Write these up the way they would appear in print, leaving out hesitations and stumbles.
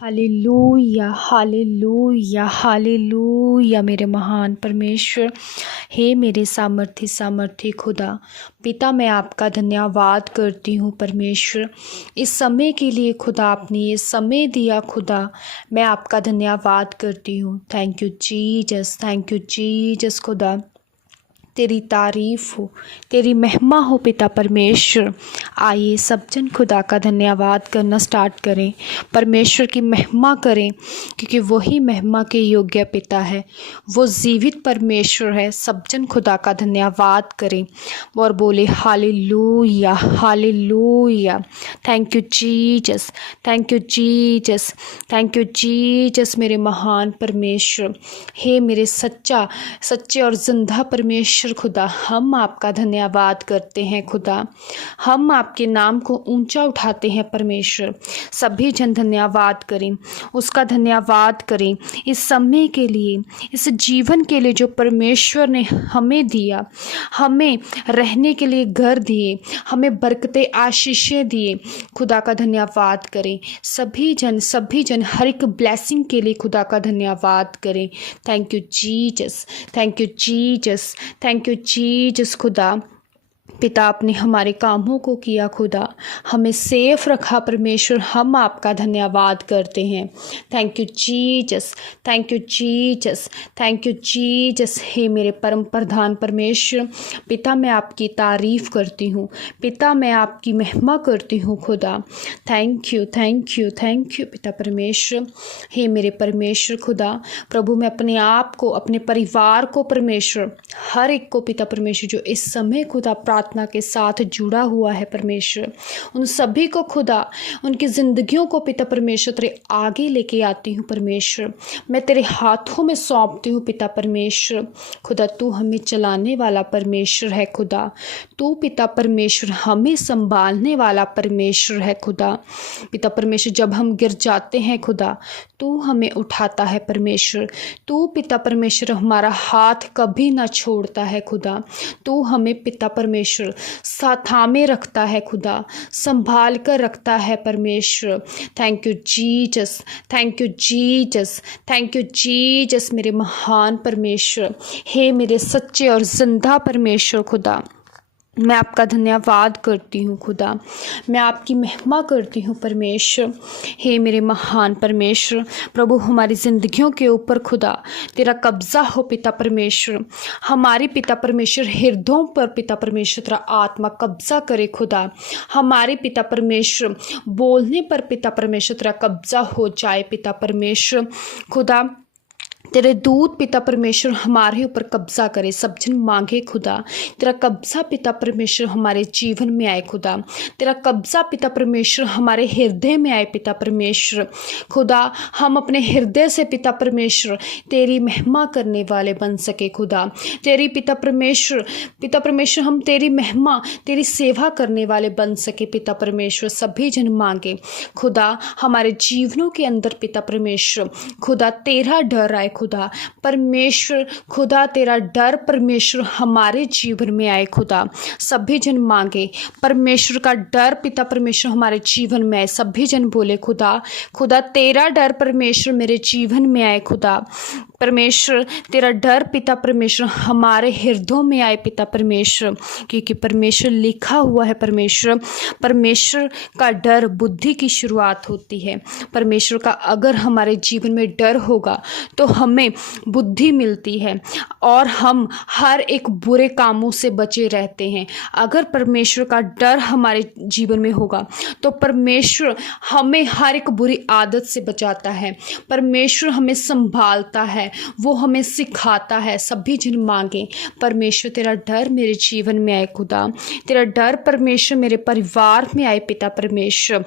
Hallelujah hallelujah hallelujah मेरे महान परमेश्वर। हे मेरे सामर्थी खुदा, पिता मैं आपका धन्यवाद करती हूँ परमेश्वर। इस समय के लिए खुदा, आपने ये समय दिया खुदा, मैं आपका धन्यवाद करती हूँ। थैंक यू जीसस खुदा। तेरी तारीफ़ हो, तेरी महिमा हो पिता परमेश्वर। आइए सब जन खुदा का धन्यवाद करना स्टार्ट करें, परमेश्वर की महिमा करें, क्योंकि वही महिमा के योग्य पिता है, वो जीवित परमेश्वर है। सब जन खुदा का धन्यवाद करें और बोले hallelujah hallelujah. Thank you Jesus, thank you Jesus, thank you Jesus मेरे महान परमेश्वर। हे मेरे सच्चे और जिंदा परमेश्वर खुदा, हम आपका धन्यवाद करते हैं खुदा। हम आपके नाम को ऊंचा उठाते हैं परमेश्वर। सभी जन धन्यवाद करें, उसका धन्यवाद करें इस समय के लिए, इस जीवन के लिए जो परमेश्वर ने हमें दिया, हमें रहने के लिए घर दिए, हमें बरकतें आशीषें दिए। खुदा का धन्यवाद करें सभी जन हर एक ब्लेसिंग के लिए खुदा का धन्यवाद करें। Thank you Jesus, thank you Jesus, thank you Jesus खुदा। पिता, आपने हमारे कामों को किया खुदा, हमें सेफ रखा परमेश्वर, हम आपका धन्यवाद करते हैं। Thank you Jesus, thank you Jesus, thank you Jesus. हे मेरे परम प्रधान परमेश्वर, पिता मैं आपकी तारीफ़ करती हूँ, पिता मैं आपकी महिमा करती हूँ खुदा। Thank you thank you thank you पिता परमेश्वर। हे मेरे परमेश्वर खुदा, प्रभु मैं अपने आप को, अपने परिवार को परमेश्वर, हर एक को पिता परमेश्वर जो इस समय खुदा प्रार्थना के साथ जुड़ा हुआ है परमेश्वर, उन सभी को खुदा, उनकी ज़िंदगियों को पिता परमेश्वर तेरे आगे लेके आती हूँ परमेश्वर। मैं तेरे हाथों में सौंपती हूँ पिता परमेश्वर। खुदा तू हमें चलाने वाला परमेश्वर है खुदा, तू पिता परमेश्वर हमें संभालने वाला परमेश्वर है खुदा। पिता परमेश्वर जब हम गिर जाते हैं खुदा, तू हमें उठाता है परमेश्वर। तू पिता परमेश्वर हमारा हाथ कभी ना छोड़ता है खुदा। तू हमें पिता परमेश्वर थामे रखता है खुदा, संभाल कर रखता है परमेश्वर। Thank you Jesus, thank you Jesus, thank you Jesus मेरे महान परमेश्वर। हे मेरे सच्चे और जिंदा परमेश्वर खुदा, मैं आपका धन्यवाद करती हूँ खुदा, मैं आपकी महिमा करती हूँ परमेश्वर। हे मेरे महान परमेश्वर, प्रभु हमारी ज़िंदगियों के ऊपर खुदा तेरा कब्ज़ा हो पिता परमेश्वर। हमारी पिता परमेश्वर हृदयों पर पिता परमेश्वर तेरा आत्मा कब्ज़ा करे खुदा। हमारे पिता परमेश्वर बोलने पर पिता परमेश्वर तेरा कब्ज़ा हो जाए पिता परमेश्वर खुदा। तेरे दूत पिता परमेश्वर हमारे ऊपर कब्जा करे। सब जन मांगे खुदा, तेरा कब्जा पिता परमेश्वर हमारे जीवन में आए खुदा। तेरा कब्जा पिता परमेश्वर हमारे हृदय में आए पिता परमेश्वर खुदा। हम अपने हृदय से पिता परमेश्वर तेरी महिमा करने वाले बन सके खुदा। तेरी पिता परमेश्वर हम तेरी महिमा, तेरी सेवा करने वाले बन सके पिता परमेश्वर। सभी जन मांगे खुदा, हमारे जीवनों के अंदर पिता परमेश्वर खुदा तेरा डर आए खुदा परमेश्वर खुदा। तेरा डर परमेश्वर हमारे जीवन में आए खुदा। सभी जन मांगे परमेश्वर का डर पिता परमेश्वर हमारे जीवन में आए। सभी जन बोले खुदा तेरा डर परमेश्वर मेरे जीवन में आए खुदा। परमेश्वर तेरा डर पिता परमेश्वर हमारे हृदयों में आए पिता परमेश्वर, क्योंकि परमेश्वर लिखा हुआ है परमेश्वर का डर बुद्धि की शुरुआत होती है। परमेश्वर का अगर हमारे जीवन में डर होगा तो हमें बुद्धि मिलती है और हम हर एक बुरे कामों से बचे रहते हैं। अगर परमेश्वर का डर हमारे जीवन में होगा तो परमेश्वर हमें हर एक बुरी आदत से बचाता है। परमेश्वर हमें संभालता है, वो हमें सिखाता है। सभी जन मांगे परमेश्वर तेरा डर मेरे जीवन में आए खुदा। तेरा डर परमेश्वर मेरे परिवार में आए पिता परमेश्वर।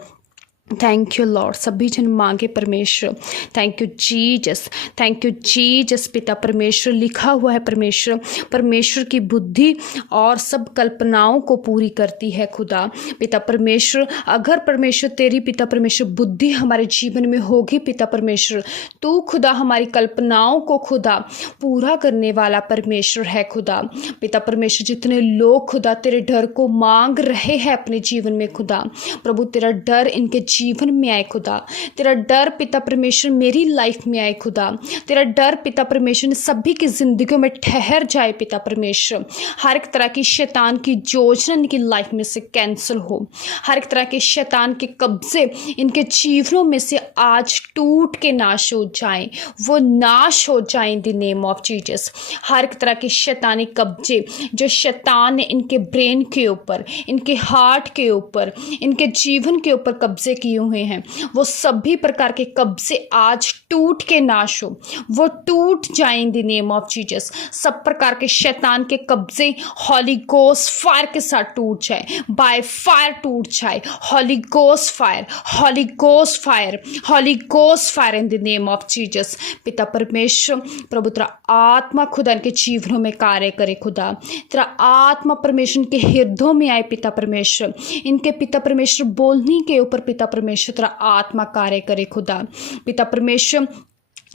Thank you Lord. सभी जन मांगे परमेश्वर। Thank you Jesus, thank you Jesus पिता परमेश्वर। लिखा हुआ है परमेश्वर की बुद्धि और सब कल्पनाओं को पूरी करती है खुदा। पिता परमेश्वर अगर परमेश्वर तेरी पिता परमेश्वर बुद्धि हमारे जीवन में होगी पिता परमेश्वर, तू खुदा हमारी कल्पनाओं को खुदा पूरा करने वाला परमेश्वर है खुदा। पिता परमेश्वर जितने लोग खुदा तेरे डर को मांग रहे हैं अपने जीवन में खुदा, प्रभु तेरा डर इनके जीवन में आए खुदा। तेरा डर पिता परमेश्वर मेरी लाइफ में आए खुदा। तेरा डर पिता परमेश्वर सभी की ज़िंदगियों में ठहर जाए पिता परमेश्वर। हर एक तरह की शैतान की योजना इनकी लाइफ में से कैंसिल हो। हर एक तरह के शैतान के कब्जे इनके जीवनों में से आज टूट के नाश हो जाएं, वो नाश हो जाएं in the name of Jesus. हर एक तरह के शैतानी कब्जे जो शैतान ने इनके ब्रेन के ऊपर, इनके हार्ट के ऊपर, इनके जीवन के ऊपर कब्जे किए हुए हैं, वो सभी प्रकार के कब्जे आज टूट के नाश हो, वो टूट जाएं in the name of Jesus. सब प्रकार के शैतान के कब्जे हॉली गोस्ट फायर के साथ टूट जाए, बाय फायर टूट जाए। Holy ghost fire, holy ghost fire, holy ghost fire in the name of Jesus. पिता परमेश्वर प्रभु तेरा आत्मा खुदा इनके जीवनों में कार्य करे खुदा। तेरा आत्मा परमेश्वर के हृदयों में आए पिता परमेश्वर। इनके पिता परमेश्वर बोलने के ऊपर पिता परमेश्वर तेरा आत्मा कार्य करे खुदा। पिता परमेश्वर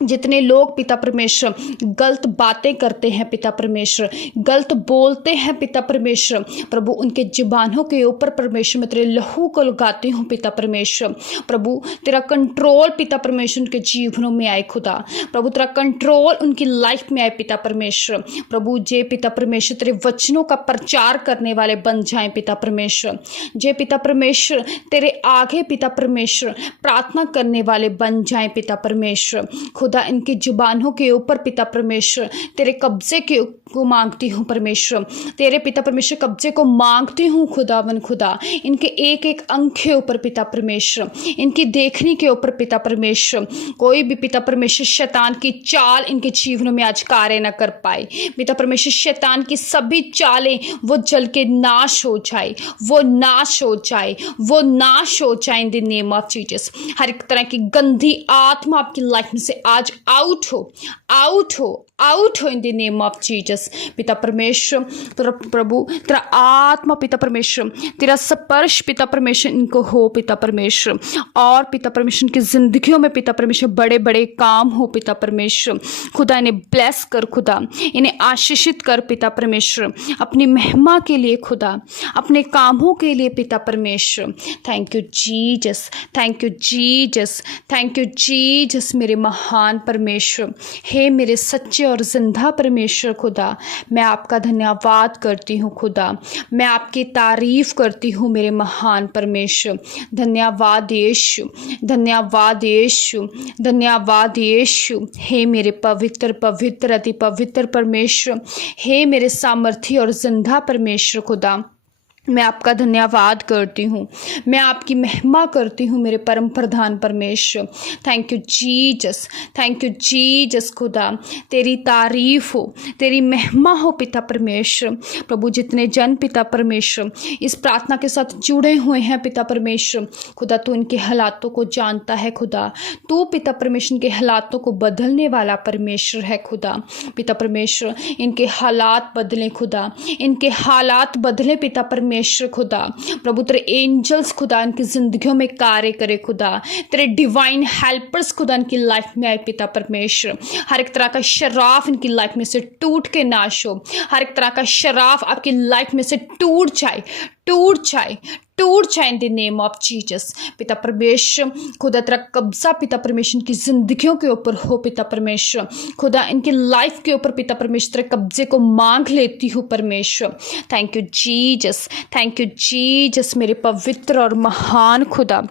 जितने लोग पिता परमेश्वर गलत बातें करते हैं पिता परमेश्वर, गलत बोलते हैं पिता परमेश्वर, प्रभु उनके जुबानों के ऊपर परमेश्वर मैं तेरे लहू को लगाती हूँ पिता परमेश्वर। प्रभु तेरा कंट्रोल पिता परमेश्वर उनके जीवनों में आए खुदा। प्रभु तेरा कंट्रोल उनकी लाइफ में आए पिता परमेश्वर। प्रभु जे पिता परमेश्वर तेरे वचनों का प्रचार करने वाले बन जाएं पिता परमेश्वर। जे पिता परमेश्वर तेरे आगे पिता परमेश्वर प्रार्थना करने वाले बन जाएं पिता परमेश्वर। खुदा इनकी जुबानों के ऊपर पिता परमेश्वर तेरे कब्जे को मांगती हूँ परमेश्वर। तेरे पिता परमेश्वर कब्जे को मांगती हूँ खुदावन खुदा। इनके एक एक अंग के ऊपर पिता परमेश्वर, इनकी देखने के ऊपर पिता परमेश्वर कोई भी पिता परमेश्वर शैतान की चाल इनके जीवनों में आज कार्य न कर पाए। पिता परमेश्वर शैतान की सभी चालें वो जल के नाश हो जाए, वो नाश हो जाए, वो नाश हो जाए in the name of Jesus. हर एक तरह की गंदी आत्मा आपकी लाइफ में से आज आउट हो, आउट हो, आउट हो इन द नेम ऑफ जीसस। पिता परमेश्वर तेरा प्रभु तेरा आत्मा पिता परमेश्वर तेरा स्पर्श पिता परमेश्वर इनको हो पिता परमेश्वर। और पिता परमेश्वर की जिंदगियों में पिता परमेश्वर बड़े बड़े काम हो पिता परमेश्वर। खुदा इन्हें ब्लेस कर खुदा, इन्हें आशीषित कर पिता परमेश्वर अपनी महिमा के लिए खुदा, अपने कामों के लिए पिता परमेश्वर। Thank you Jesus, thank you Jesus, thank you Jesus मेरे महान परमेश्वर। हे मेरे सच्चे और जिंदा परमेश्वर खुदा, मैं आपका धन्यवाद करती हूँ खुदा, मैं आपकी तारीफ करती हूँ मेरे महान परमेश्वर। धन्यवाद यीशु, धन्यवाद यीशु, धन्यवाद यीशु। हे मेरे पवित्र पवित्र अति पवित्र परमेश्वर, हे मेरे सामर्थी और जिंदा परमेश्वर खुदा, मैं आपका धन्यवाद करती हूँ, मैं आपकी महिमा करती हूँ मेरे परम प्रधान परमेश्वर। Thank you Jesus, thank you Jesus खुदा, तेरी तारीफ हो, तेरी महिमा हो पिता परमेश्वर। प्रभु जितने जन पिता परमेश्वर इस प्रार्थना के साथ जुड़े हुए हैं पिता परमेश्वर खुदा, तू इनके हालातों को जानता है खुदा। तू पिता परमेश्वर के हालातों को बदलने वाला परमेश्वर है खुदा। पिता परमेश्वर इनके हालात बदलें खुदा, इनके हालात बदले पिता परमेश्वर खुदा। प्रभु तेरे एंजल्स खुदा इनकी जिंदगियों में कार्य करे खुदा। तेरे डिवाइन हेल्पर्स खुदा इनकी लाइफ में आए पिता परमेश्वर। हर एक तरह का शराफ इनकी लाइफ में से टूट के नाश हो। हर एक तरह का शराफ आपकी लाइफ में से टूट जाए, टूट जाए, टूट जाए in the name of Jesus. पिता परमेश्वर खुदा तेरा कब्जा पिता परमेश्वर की जिंदगियों के ऊपर हो पिता परमेश्वर खुदा, इनकी लाइफ के ऊपर पिता परमेश्वर तेरे कब्जे को मांग लेती हूँ परमेश्वर। Thank you Jesus, thank you Jesus मेरे पवित्र और महान खुदा।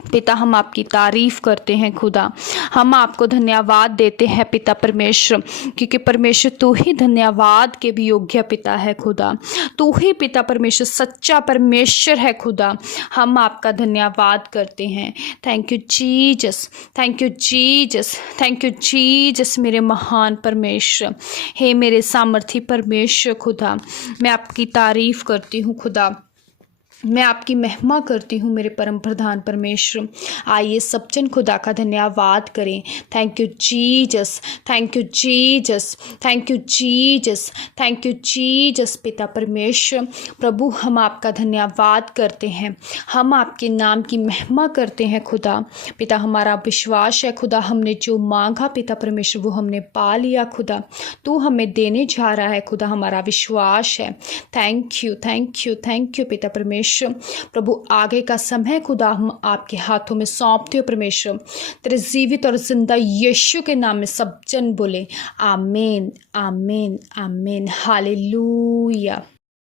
पिता हम आपकी तारीफ करते हैं खुदा, हम आपको धन्यवाद देते हैं पिता परमेश्वर, क्योंकि परमेश्वर तू ही धन्यवाद के भी योग्य पिता है खुदा। तू ही पिता परमेश्वर सच्चा परमेश्वर है खुदा। हम आपका धन्यवाद करते हैं। Thank you Jesus, thank you Jesus, thank you Jesus मेरे महान परमेश्वर। हे मेरे सामर्थी परमेश्वर खुदा, मैं आपकी तारीफ करती हूँ खुदा, मैं आपकी महिमा करती हूँ मेरे परम प्रधान परमेश्वर। आइए सब जन खुदा का धन्यवाद करें। Thank you Jesus, thank you Jesus, thank you Jesus, thank you Jesus पिता परमेश्वर। प्रभु हम आपका धन्यवाद करते हैं, हम आपके नाम की महिमा करते हैं खुदा। पिता हमारा विश्वास है खुदा, हमने जो मांगा पिता परमेश्वर वो हमने पा लिया खुदा। तू हमें देने जा रहा है खुदा, हमारा विश्वास है। Thank you, thank you, thank you पिता परमेश्वर। परमेश्वर। प्रभु आगे का समय खुदा हम आपके हाथों में सौंपते हो परमेश्वर। तेरे जीवित और जिंदा यीशु के नाम में सब जन बोले आमीन आमीन आमीन। हालेलूया।